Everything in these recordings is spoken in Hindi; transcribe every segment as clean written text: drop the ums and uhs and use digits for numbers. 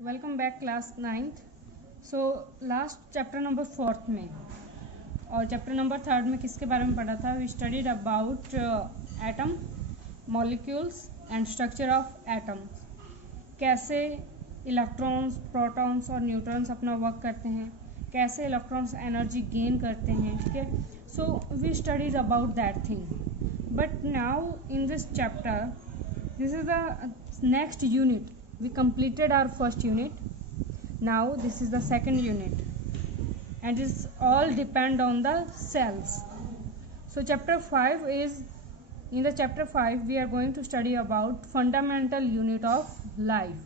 Welcome back class 9th। So last chapter number 4th में और चैप्टर नंबर 3rd में किसके बारे में पढ़ा था? We studied about atom, molecules and structure of atoms. कैसे इलेक्ट्रॉन्स, प्रोटॉन्स और न्यूट्रॉन्स अपना वर्क करते हैं, कैसे इलेक्ट्रॉन्स एनर्जी गेन करते हैं, ठीक है। So we studied about that thing, but now in this chapter this is the next unit. We completed our first unit. Now this is the second unit and it's all depend on the cells. So chapter 5 is, in the chapter 5 we are going to study about fundamental unit of life.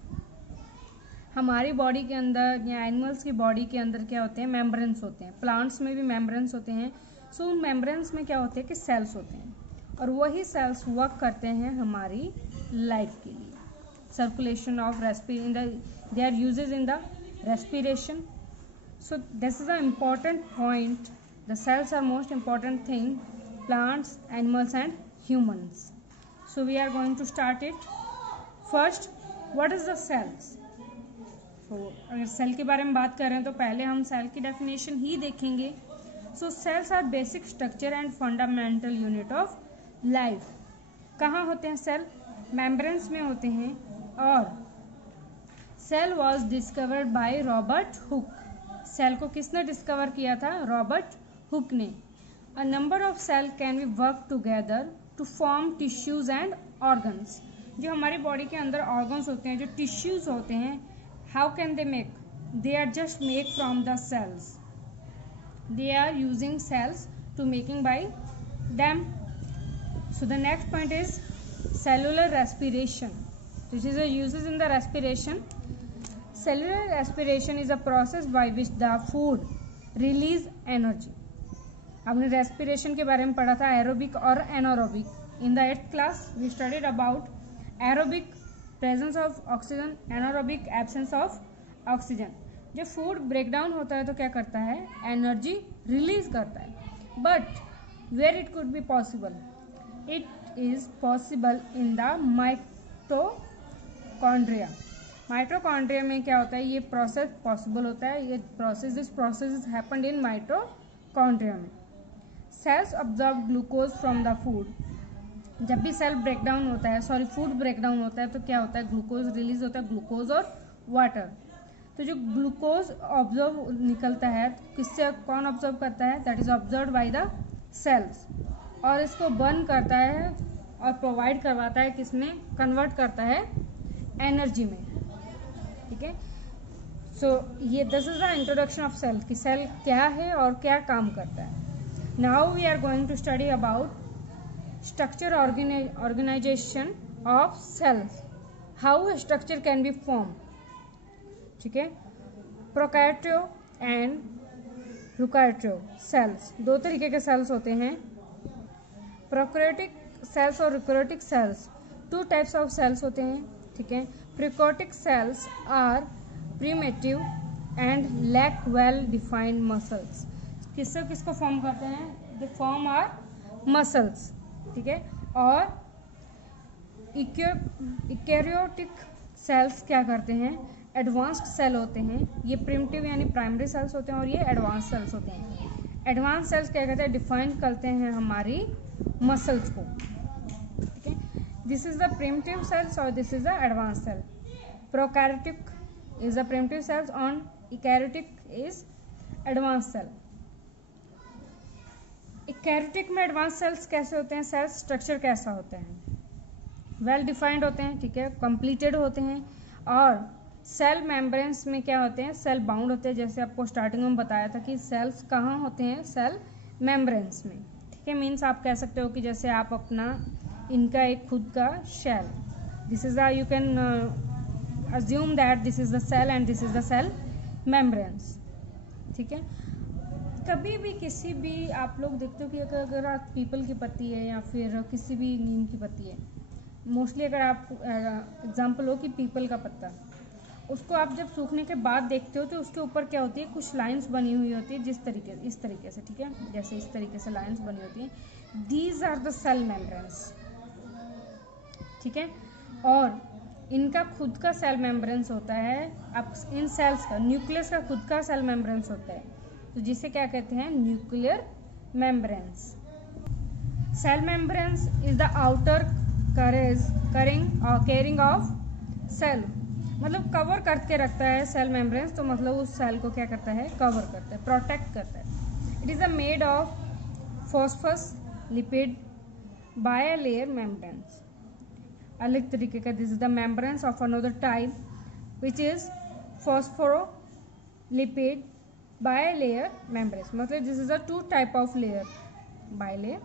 हमारी बॉडी के अंदर या एनिमल्स की बॉडी के अंदर क्या होते हैं? मेम्ब्रेन्स होते हैं। प्लांट्स में भी मेम्ब्रेन्स होते हैं। सो उन मेम्ब्रेन्स में क्या होते हैं कि सेल्स होते हैं और वही सेल्स वर्क करते हैं हमारी लाइफ के लिए। Circulation of in the their uses in the respiration. So this is a important point. The cells are most important thing, plants, animals and humans. So we are going to start it. First, what is the cells? So अगर सेल के बारे में बात कर रहे हैं तो पहले हम सेल की डेफिनेशन ही देखेंगे। So cells are basic structure and fundamental unit of life. कहाँ होते हैं सेल? मेम्ब्रेन्स में होते हैं। और cell was discovered by Robert Hooke. Cell को किसने डिस्कवर किया था? रॉबर्ट हुक ने। A number of cell can be work together to form tissues and organs. जो हमारी बॉडी के अंदर ऑर्गन्स होते हैं, जो टिश्यूज होते हैं, how can they make? They are just make from the cells. They are using cells to making by them. So the next point is cellular respiration. This is a uses in the respiration. Cellular respiration is a process by which the food release energy. आपने respiration के बारे में पढ़ा था, aerobic और anaerobic. In the 8th class we studied about aerobic, presence of oxygen, anaerobic, absence of oxygen. जब फूड ब्रेकडाउन होता है तो क्या करता है? एनर्जी रिलीज करता है। But where it could be possible? It is possible in the mitochondria. Mitochondria में क्या होता है? ये प्रोसेस पॉसिबल होता है। ये this process is happened in mitochondria में। Cells observe glucose from the food. जब भी सेल ब्रेकडाउन होता है, फूड ब्रेकडाउन होता है तो क्या होता है? ग्लूकोज रिलीज होता है, ग्लूकोज और वाटर। तो जो ग्लूकोज ऑब्जर्व निकलता है, किससे कौन ऑब्जर्व करता है? That is observe by the cells. और इसको बर्न करता है और प्रोवाइड करवाता है, किसमें? कन्वर्ट करता है एनर्जी में, ठीक है। सो ये this is the introduction of cell, कि सेल क्या है और क्या काम करता है। Now we are going to study about structure organisation of cells, how structure can be form, ठीक है। प्रोकैरियोटिक एंड यूकैरियोटिक सेल्स, दो तरीके के सेल्स होते हैं। प्रोकैरियोटिक सेल्स और eukaryotic cells, two types of cells होते हैं, ठीक है। Prokaryotic cells are primitive and lack well defined muscles. किससे किसको फॉर्म करते हैं? दे फॉर्म आर मसल्स, ठीक है। और यूकैरियोटिक सेल्स क्या करते हैं? एडवांस्ड सेल होते हैं। ये प्रिमिटिव यानी प्राइमरी सेल्स होते हैं और ये एडवांस सेल्स होते हैं। एडवांस सेल्स क्या कहते हैं? डिफाइन करते हैं हमारी मसल्स को, ठीक है। This is the primitive cells और this is the advance cell. Prokaryotic is the primitive cells और eukaryotic is advance cell. Eukaryotic में एडवांस सेल्स कैसे होते हैं? सेल स्ट्रक्चर कैसा होता है? वेल डिफाइंड होते हैं, ठीक है, कंप्लीटेड होते हैं। और सेल मेम्ब्रेन्स में क्या होते हैं? सेल बाउंड होते हैं। जैसे आपको स्टार्टिंग में बताया था कि सेल्स कहाँ होते हैं? सेल मेम्ब्रेन्स में, ठीक है। मीन्स आप कह सकते हो कि जैसे आप अपना इनका एक खुद का shell, this is the, you can assume that this is the cell and this is the cell membranes, ठीक है। कभी भी किसी भी आप लोग देखते हो कि अगर आप पीपल की पत्ती है या फिर किसी भी नीम की पत्ती है, मोस्टली अगर आप एग्जाम्पल हो कि पीपल का पत्ता, उसको आप जब सूखने के बाद देखते हो तो उसके ऊपर क्या होती है? कुछ लाइंस बनी हुई होती है, इस तरीके से, ठीक है, जैसे इस तरीके से लाइंस बनी होती हैं। These are the cell membranes, ठीक है। और इनका खुद का सेल मेम्ब्रेन्स होता है। अब इन सेल्स का, न्यूक्लियस का खुद का सेल मेम्ब्रेन्स होता है, तो जिसे क्या कहते हैं, nuclear membranes. Cell membranes is the outer carrying of cell, मतलब कवर करके रखता है सेल मेम्ब्रेन्स, तो मतलब उस सेल को क्या करता है, कवर करता है, प्रोटेक्ट करता है। It is a made of phosphorus lipid bilayer membranes. अलग तरीके का, this is the membranes of another type which is phospholipid bilayer membranes, मतलब this is a two type of layer bilayer.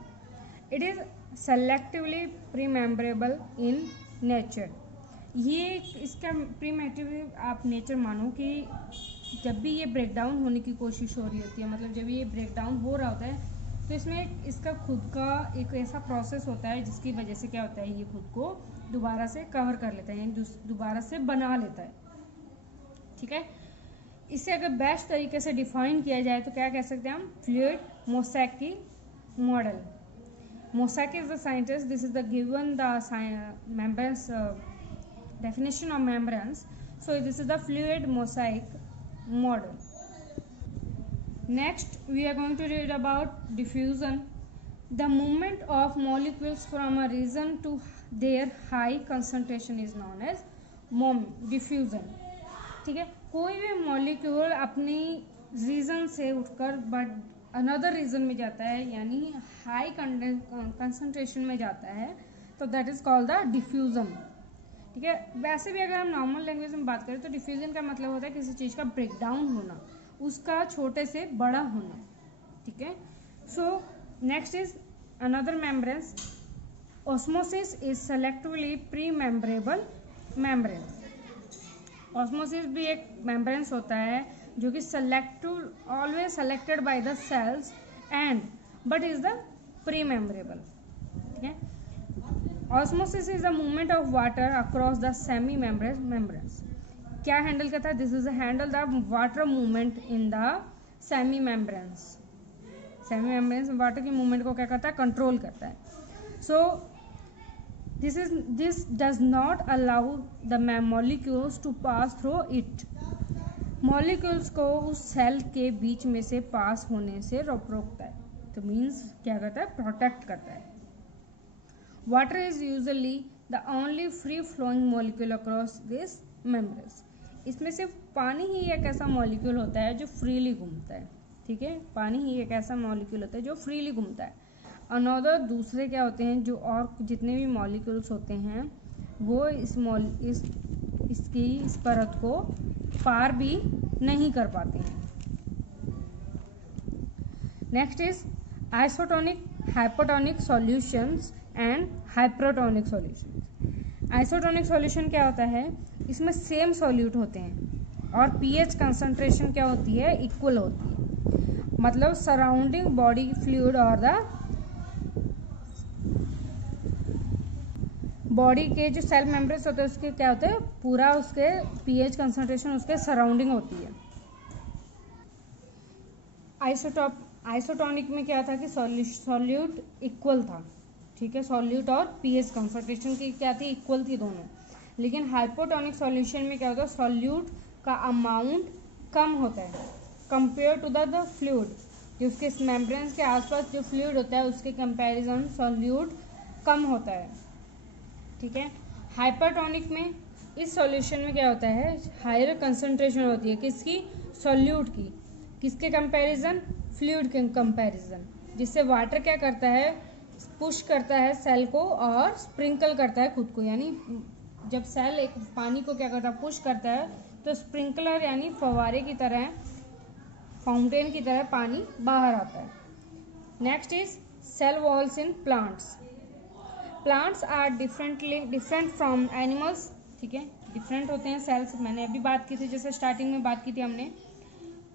It is selectively permeable in nature. ये इसका प्रीमेम्ब्रेबल आप नेचर मानो कि जब भी ये ब्रेक डाउन होने की कोशिश हो रही होती है, मतलब जब ये ब्रेक डाउन हो रहा होता है, तो इसमें इसका खुद का एक ऐसा प्रोसेस होता है जिसकी वजह से क्या होता है, ये खुद को दोबारा से कवर कर लेता है, यानी दोबारा से बना लेता है। ठीक है, इसे अगर बेस्ट तरीके से डिफाइन किया जाए तो क्या कह सकते हैं हम, fluid mosaic model. Mosaic is the scientist. This is the given the membranes definition of membranes. So this is the fluid mosaic model. Next, we are going to read about diffusion. The movement of molecules from a region to their high concentration is known as diffusion. ठीक है, कोई भी मॉलिक्यूल अपनी रीजन से उठकर बट अनदर रीजन में जाता है, यानी हाई कंसंट्रेशन में जाता है, तो that is called the diffusion. ठीक है, वैसे भी अगर हम नॉर्मल लैंग्वेज में बात करें तो डिफ्यूजन का मतलब होता है किसी चीज़ का ब्रेक डाउन होना, उसका छोटे से बड़ा होना। ठीक है, so next is another membranes. Osmosis is selectively permeable membranes. Osmosis भी एक मेम्ब्रेन्स होता है जो कि selective always selected by the cells and but is the permeable. ठीक है, osmosis is the movement of water across the semi membranes. क्या हैंडल करता है, this is handle the water movement in the semi membranes. Semi membranes water की मूवमेंट को क्या करता है, कंट्रोल करता है। सो this does not allow the molecules to pass through it. Molecules को उस सेल के बीच में से पास होने से रोकता है, तो मीन्स क्या करता है, प्रोटेक्ट करता है। Water is usually the only free flowing molecule across this membranes. इसमें सिर्फ पानी ही एक ऐसा मॉलिक्यूल होता है जो फ्रीली घूमता है। ठीक है, पानी ही एक ऐसा मॉलिक्यूल होता है जो फ्रीली घूमता है। अनदर दूसरे क्या होते हैं, जो और जितने भी मॉलिक्यूल्स होते हैं वो इसकी इस परत को पार भी नहीं कर पाते हैं। Next is isotonic, hypotonic solutions and hypertonic solutions. Isotonic solution क्या होता है, इसमें सेम सॉल्यूट होते हैं और पीएच कंसंट्रेशन क्या होती है, इक्वल होती है। मतलब सराउंडिंग बॉडी फ्लूइड और द बॉडी के जो सेल मेम्ब्रेन्स होते हैं उसके क्या होते हैं, पूरा उसके पीएच कंसंट्रेशन उसके सराउंडिंग होती है। आइसोटोनिक में क्या था कि सॉल्यूट इक्वल था। ठीक है, सॉल्यूट और पीएच कंसंट्रेशन की क्या थी, इक्वल थी दोनों। लेकिन हाइपोटोनिक सॉल्यूशन में क्या होता है, सॉल्यूट का अमाउंट कम होता है कंपेयर टू द फ्लूइड। जो उसके मेम्ब्रेन्स के आसपास जो फ्लूइड होता है उसके कंपैरिजन सॉल्यूट कम होता है। ठीक है, हाइपरटोनिक में इस सॉल्यूशन में क्या होता है, हायर कंसंट्रेशन होती है किसकी, सॉल्यूट की, किसके कंपैरिजन, फ्लूइड के कंपैरिजन, जिससे वाटर क्या करता है, पुश करता है सेल को और स्प्रिंकल करता है खुद को। यानी जब सेल एक पानी को क्या करता है, पुश करता है, तो स्प्रिंकलर यानी फव्वारे की तरह, फाउंटेन की तरह पानी बाहर आता है। Next is cell walls in plants. Plants are different from animals. ठीक है, डिफरेंट होते हैं सेल्स, मैंने अभी बात की थी, जैसे स्टार्टिंग में बात की थी हमने।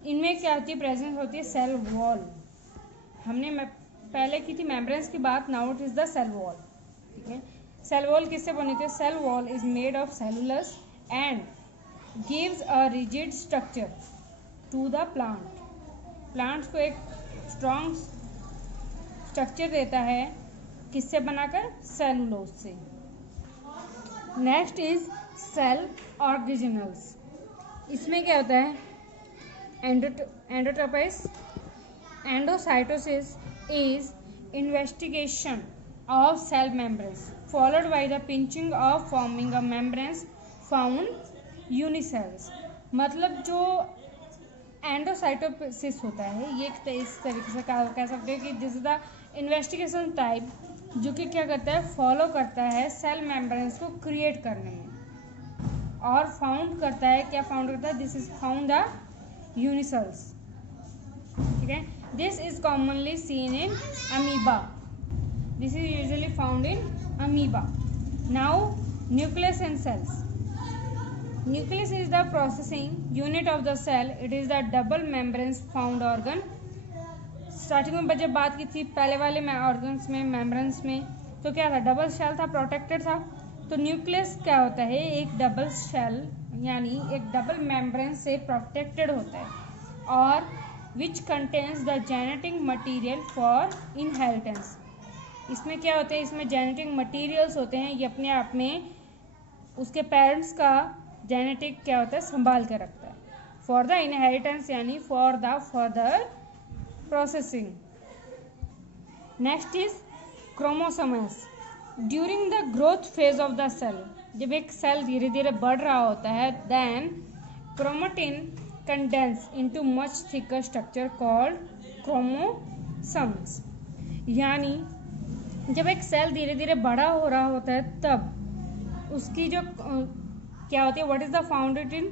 इनमें क्या होती है, प्रेजेंस होती है सेल वॉल। हमने पहले की थी मेम्ब्रेन्स की बात, now it is the cell wall. ठीक है, सेल वॉल किससे बनी थी, cell wall is made of cellulose and gives a rigid structure to the plant. Plants को एक स्ट्रॉन्ग स्ट्रक्चर देता है, किससे बनाकर, सेलुलोज से। Next is cell organelles. इसमें क्या होता है, एंडोट्रोपिस। Endocytosis is investigation of cell membranes followed by the pinching of forming a membranes found unicells। मतलब जो एंडोसाइटोसिस होता है ये इस तरीके से कह सकते हैं कि this is the investigation type जो कि क्या करता है, फॉलो करता है सेल मेम्ब्रेन्स को क्रिएट करने में और फाउंड करता है, क्या फाउंड करता है, दिस इज फाउंड द यूनिसेल्स। ठीक है, this is commonly seen in amoeba. This is usually found in amoeba. Now, nucleus and cells. Nucleus is the processing unit of the cell. It is the double membranes found organ. Starting में जब बात की थी पहले वाले में ऑर्गन्स में, मेम्ब्रेन्स में, तो क्या था, डबल शेल था, प्रोटेक्टेड था। तो न्यूक्लियस क्या होता है, एक डबल शेल यानी एक डबल मेम्ब्रेन से प्रोटेक्टेड होता है और which contains the genetic material for inheritance. इसमें क्या होते हैं, इसमें जेनेटिक मटेरियल्स होते हैं, ये अपने आप में उसके पेरेंट्स का जेनेटिक क्या होता है, संभाल कर रखता है फॉर द इनहेरिटेंस यानी for the further processing. Next is chromosomes. During the growth phase of the cell, जब एक सेल धीरे धीरे बढ़ रहा होता है, then chromatin condense into much thicker structure called chromosomes. यानी जब एक सेल धीरे धीरे बड़ा हो रहा होता है तब उसकी जो क्या होती है, what is the found it in,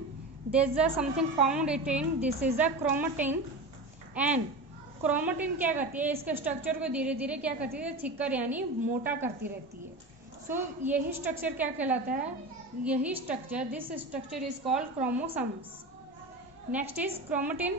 this is something found it in, this is the chromatin. And chromatin क्या करती है, इसके स्ट्रक्चर को धीरे धीरे क्या करती है, थिकर यानी मोटा करती रहती है। सो यही स्ट्रक्चर क्या कहलाता है, यही structure, this structure is called chromosomes. Next is chromatin.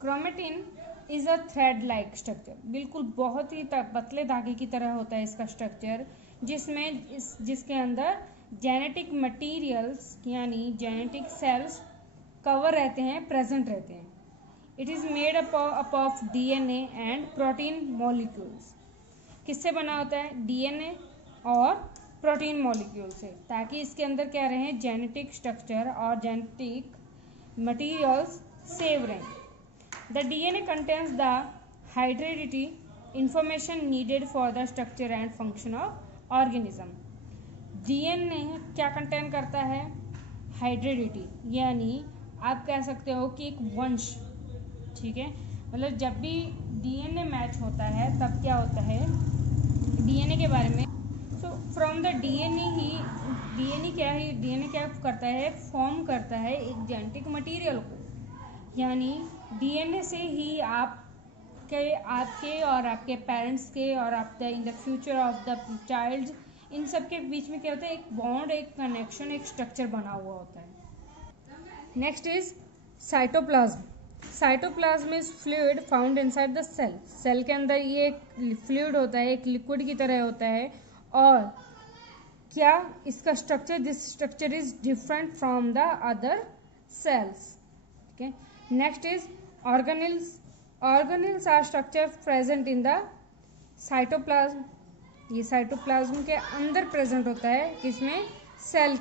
Chromatin is a thread like structure, बिल्कुल बहुत ही पतले धागे की तरह होता है इसका स्ट्रक्चर, जिसके अंदर जेनेटिक मटीरियल्स यानी जेनेटिक सेल्स कवर रहते हैं, प्रेजेंट रहते हैं। It is made up of DNA and protein molecules. किससे बना होता है, डीएनए और प्रोटीन मॉलिक्यूल से, ताकि इसके अंदर क्या रहे, जेनेटिक स्ट्रक्चर और जेनेटिक मटीरियल्स सेव रहें। The DNA contains the hereditary information needed for the structure and function of organism. DNA क्या कंटेन करता है, हेरिडिटी, यानी आप कह सकते हो कि एक वंश। ठीक है, मतलब जब भी डीएनए मैच होता है तब क्या होता है, डीएनए के बारे में, so from the DNA he, DNA क्या करता है, फॉर्म करता है एक जेनेटिक मटीरियल को। यानी डीएनए से ही आपके और आपके पेरेंट्स के और आपके in the future of the child, इन सब के बीच में क्या होता है, एक बॉन्ड, एक कनेक्शन, एक स्ट्रक्चर बना हुआ होता है। Next is cytoplasm. Cytoplasm is fluid found inside the cell. Cell के अंदर ये एक फ्लूइड होता है, एक लिक्विड की तरह होता है, और क्या इसका structure, this structure is different from the other sales. ठीक है, next is organelles. Organelles are structures present in the cytoplasm. ये साइटोप्लाज्म के अंदर प्रेजेंट होता है, किसमें, सेल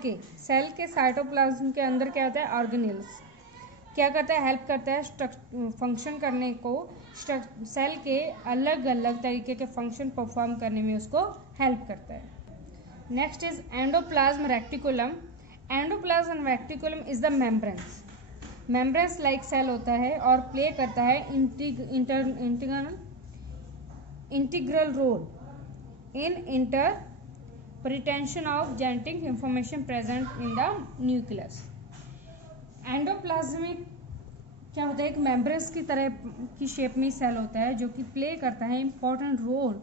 के साइटोप्लाज्म के अंदर क्या होता है, ऑर्गेनेल्स। क्या करता है, हेल्प करता है फंक्शन करने को, सेल के अलग अलग तरीके के फंक्शन परफॉर्म करने में उसको हेल्प करता है। Next is endoplasm reticulum. Endoplasm reticulum is the membranes. Membranes like cell होता है और प्ले करता है integral role in interpretation of genetic information present in the nucleus. Endoplasmic क्या होता है, एक मेम्ब्रेन्स की तरह की शेप में सेल होता है जो कि प्ले करता है important role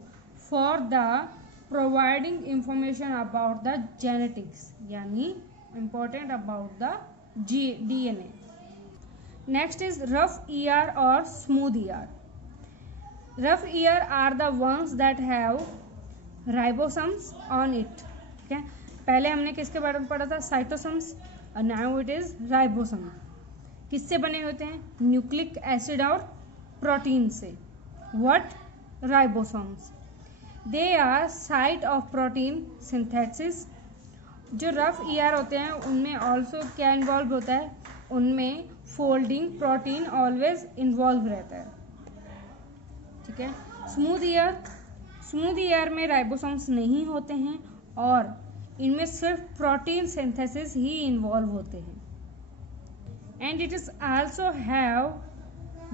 for the providing information about the genetics, यानी important about the DNA. Next is rough ER or smooth ER. Rough ER are the ones that have ribosomes on it. ठीक है, पहले हमने किसके बारे में पढ़ा था, साइटोसोम्स, और नाउ इट इज राइबोसोम। किससे बने होते हैं, न्यूक्लिक एसिड और प्रोटीन से। What, ribosomes. They are site of protein synthesis जो रफ ईआर होते हैं उनमें ऑल्सो क्या इन्वॉल्व होता है, उनमें फोल्डिंग प्रोटीन ऑलवेज इन्वॉल्व रहता है, ठीक है। स्मूथ ईआर में राइबोसोम्स नहीं होते हैं और इनमें सिर्फ प्रोटीन सिंथेसिस ही इन्वॉल्व होते हैं। And it is also have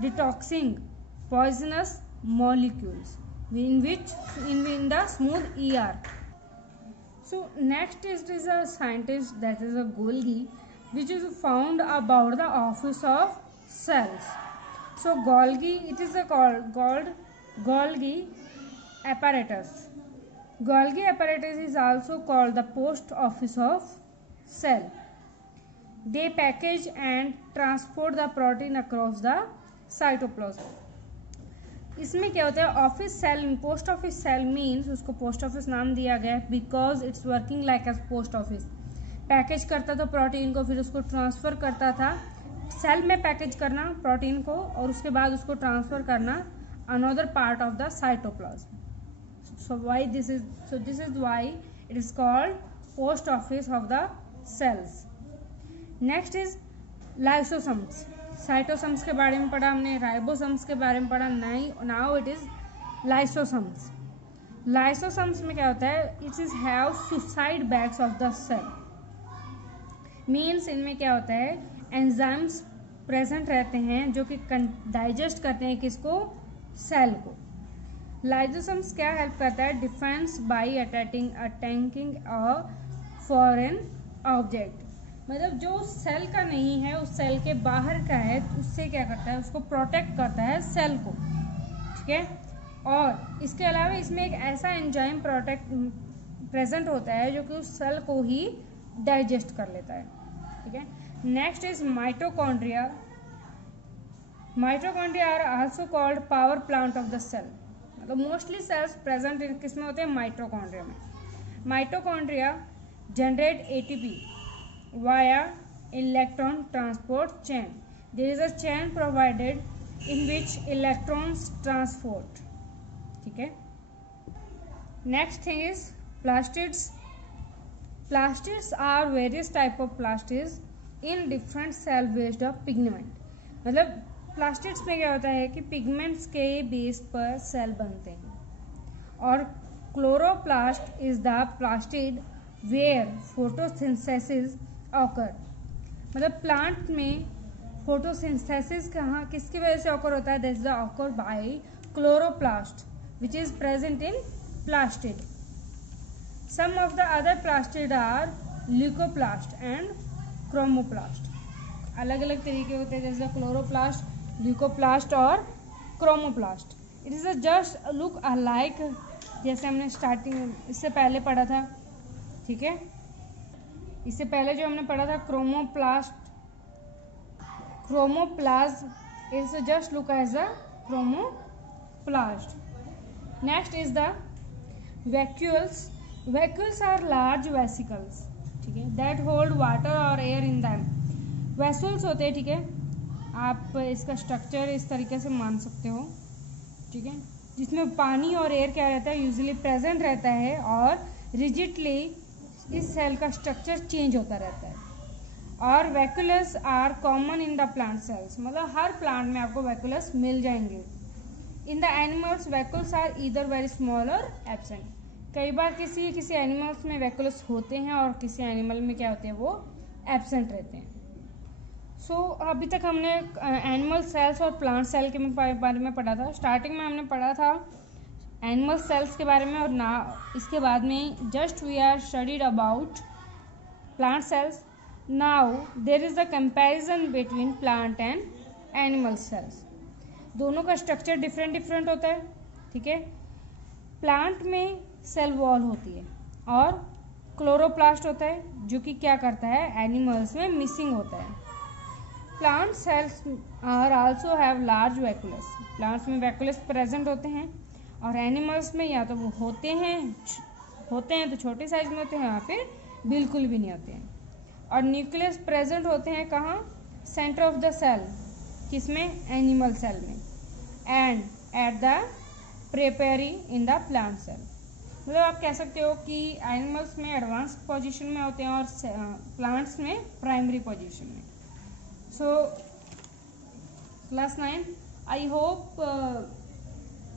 detoxing poisonous molecules in the smooth ER. So next is a scientist, that is a Golgi, which is found about the office of cells. So Golgi, it is called Golgi apparatus. Golgi apparatus is also called the post office of cell. They package and transport the protein across the cytoplasm. इसमें क्या होता है, office cell, post office cell means उसको पोस्ट ऑफिस नाम दिया गया है because it's working like as post office. Package करता था प्रोटीन को, फिर उसको ट्रांसफर करता था सेल में, पैकेज करना प्रोटीन को और उसके बाद उसको ट्रांसफर करना another part of the cytoplasm. So this is why it is called post office of the cells. Next is lysosomes. Cytosomes के बारे में पढ़ा हमने, राइबोसोम्स के बारे में पढ़ा, now it is lysosomes. Lysosomes में क्या होता है, it is have suicide bags of the cell. Means इनमें क्या होता है, एंजाइम्स प्रेजेंट रहते हैं जो कि डाइजेस्ट करते हैं किसको, सेल को। लाइसोसोम्स क्या हेल्प करता है, defence bye attacking a foreign object. मतलब जो सेल का नहीं है, उस सेल के बाहर का है, उससे क्या करता है, उसको प्रोटेक्ट करता है सेल को, ठीक है। और इसके अलावा इसमें एक ऐसा एंजाइम प्रेजेंट होता है जो कि उस सेल को ही डाइजेस्ट कर लेता है, ठीक है। Next is mitochondria. Mitochondria are also called power plant of the cell. मतलब मोस्टली सेल्स प्रेजेंट किसमें होते हैं, माइटोकॉन्ड्रिया में। Mitochondria generate ATP via electron transport chain. There is a chain provided in which electrons transport, ठीक है। Next thing is plastids. Plastids are various type of plastids in different cell based of pigment. मतलब plastids में क्या होता है कि pigments के बेस पर सेल बनते हैं। और chloroplast is the plastid where photosynthesis occur. मतलब प्लांट में फोटोसिंथेसिस कहाँ किसकी वजह से ऑकर होता है, that is the occur by chloroplast which is present in plastid. Some of the other plastid are leucoplast and chromoplast. अलग अलग तरीके होते हैं, जैसे क्लोरोप्लास्ट, ल्यूकोप्लास्ट और chromoplast. It is just look alike, जैसे हमने स्टार्टिंग इससे पहले पढ़ा था, ठीक है। इससे पहले जो हमने पढ़ा था chromoplast is just look as a chromoplast. Next is the vacuoles. Vacuoles are large vesicles, ठीक है, दैट होल्ड वाटर और एयर इन दैम। वैसल्स होते हैं, ठीक है, आप इसका स्ट्रक्चर इस तरीके से मान सकते हो, ठीक है, जिसमें पानी और एयर क्या रहता है, यूजुअली प्रेजेंट रहता है और रिजिडली इस सेल का स्ट्रक्चर चेंज होता रहता है। और vacuoles are common in the plant cells. मतलब हर प्लांट में आपको वैक्यूलस मिल जाएंगे। In the animals vacuoles are either very small और एब्सेंट। कई बार किसी एनिमल्स में वैक्यूलस होते हैं और किसी एनिमल में क्या होते हैं, वो एब्सेंट रहते हैं। सो अभी तक हमने एनिमल सेल्स और प्लांट सेल के बारे में पढ़ा था। स्टार्टिंग में हमने पढ़ा था एनिमल सेल्स के बारे में, और ना इसके बाद में just we are studied about plant cells. Now there is the comparison between plant and animal cells. दोनों का स्ट्रक्चर डिफरेंट होता है, ठीक है। प्लांट में सेल वॉल होती है और क्लोरोप्लास्ट होता है जो कि क्या करता है, एनिमल्स में मिसिंग होता है। Plant cells are also have large vacuoles. Plants में वैक्यूलस प्रेजेंट होते हैं और एनिमल्स में या तो वो होते हैं तो छोटे साइज में होते हैं या फिर बिल्कुल भी नहीं होते हैं। और न्यूक्लियस प्रेजेंट होते हैं कहाँ, सेंटर ऑफ द सेल, किसमें, एनिमल सेल में, and at the periphery in the plant cell. मतलब आप कह सकते हो कि एनिमल्स में एडवांस पोजीशन में होते हैं और प्लांट्स में प्राइमरी पोजीशन में. So class 9, I hope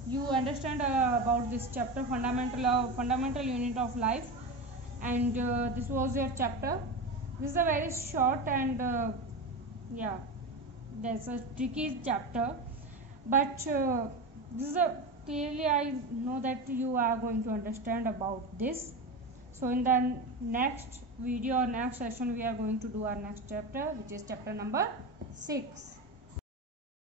you understand about this chapter, fundamental unit of life, and this was your chapter. This is a very short and yeah, that's a tricky chapter, but this is a clearly I know that you are going to understand about this. So in the next video or next session we are going to do our next chapter, which is chapter number 6.